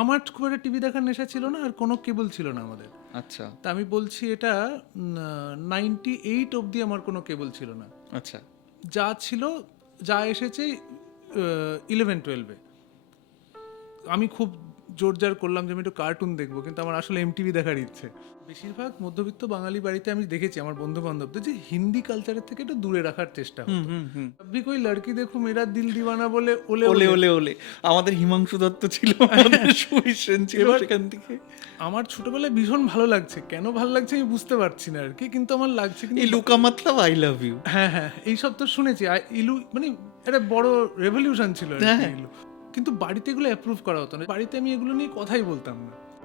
আমার খুব একটা টিভি দেখার নেশা ছিল না, আর কোনো কেবল ছিল না আমাদের। আচ্ছা তা আমি বলছি এটা 98 অবধি আমার কোনো কেবল ছিল না। আচ্ছা। যা ছিল, যা এসেছে 11-12-এ। আমি খুব জোরজার করলাম যে আমি একটু কার্টুন দেখবো, কিন্তু আমার আসলে এমটিভি দেখার ইচ্ছে। বেশিরভাগ মধ্যবিত্ত বাঙালি বাড়িতে আমি দেখেছি আমার বন্ধু বান্ধবদের যে হিন্দি কালচারের থেকে একটু দূরে রাখার চেষ্টা হতো। अभी कोई लड़की देखो मेरा दिल दीवाना বলে ওলে ওলে ওলে। ওলে ওলে, আমাদের হিমাংশু দত্ত ছিল, আমাদের সুবীর সেন ছিল এবার- সেখান থেকে। আমার ছোটবেলায় ভীষণ ভালো লাগছে, কেন ভালো লাগছে আমি বুঝতে পারছি না আর কি, কিন্তু আমার লাগছে। কিন্তু এই লুকা মতলব আই লাভ ইউ। হ্যাঁ হ্যাঁ, এইসব তো শুনেছি। ইলু মানে একটা বড় রেভলিউশন ছিল আর কি হ্যাঁ। ইলু। কিন্তু বাড়িতে এগুলো অ্যাপ্রুভ করা হতো না, বাড়িতে আমি এগুলো নিয়ে কথাই বলতাম না।